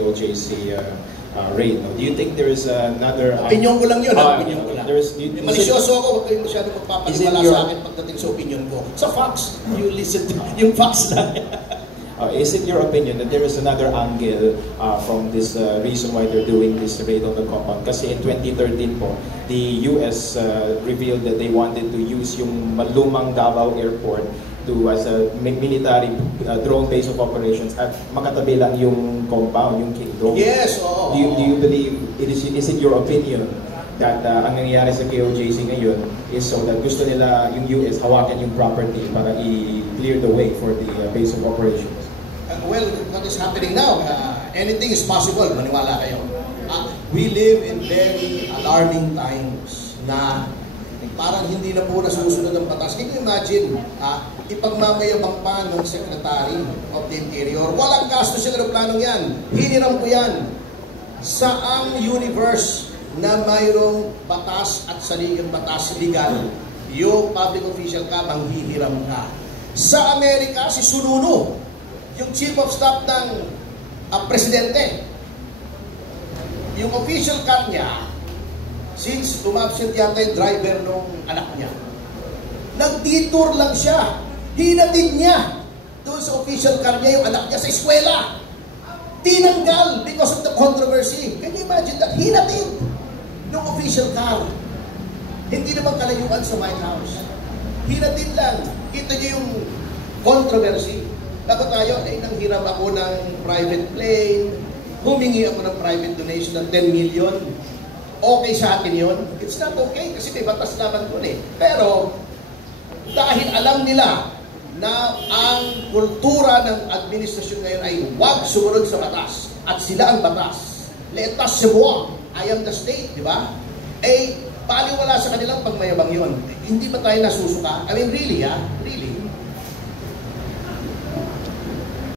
OJC raid. No? Do you think there is another... Opinion ko lang yun. Opinion ko lang. Malisyoso ako, huwag kayong masyado magpapaniwala sa akin pagdating sa opinion ko. Sa facts, you listen to yung facts lang. Is it your opinion that there is another angle from this reason why they're doing this raid on the compound? Kasi in 2013 po, the US revealed that they wanted to use yung malumang Davao Airport as a military drone base of operations at makatabi lang yung compound, yung kingdom. Yes, oo. Do you believe, is it your opinion that ang nangyayari sa KOJC ngayon is so that gusto nila yung US hawakan yung property para i-clear the way for the base of operations? Well, what is happening now, anything is possible, maniwala kayo. We live in very alarming times na parang hindi na po nasusunod ang batas. Can you imagine, ipagmamayabang pa ng Secretary of the Interior, walang gasto sa aeroplanong yan, hiniram ko yan. Saang universe na mayroong batas at saligang batas legal, yung public official ka, manghihiram ka. Sa Amerika, si Sununu, yung chief of staff ng presidente, yung official car niya, since umabsent yata yung driver nung anak niya, nag-detour lang siya. Hinatid niya doon sa official car niya yung anak niya sa eskwela. Tinanggal because of the controversy. Can you imagine that? Hinatid ng official car. Hindi naman kalayuan sa White House. Hinatid lang. Ito yung controversy. Dapat tayo, nanghiram ako ng private plane, humingi ako ng private donation ng 10 million. Okay sa akin yun? It's not okay kasi may batas naman dun eh. Pero dahil alam nila na ang kultura ng administrasyon ngayon ay huwag sumunod sa batas at sila ang batas. Letas se moi, I am the state, di ba? Eh, baliwala sa kanilang pagmayabang yun. Hindi ba tayo nasusuka? I mean, really,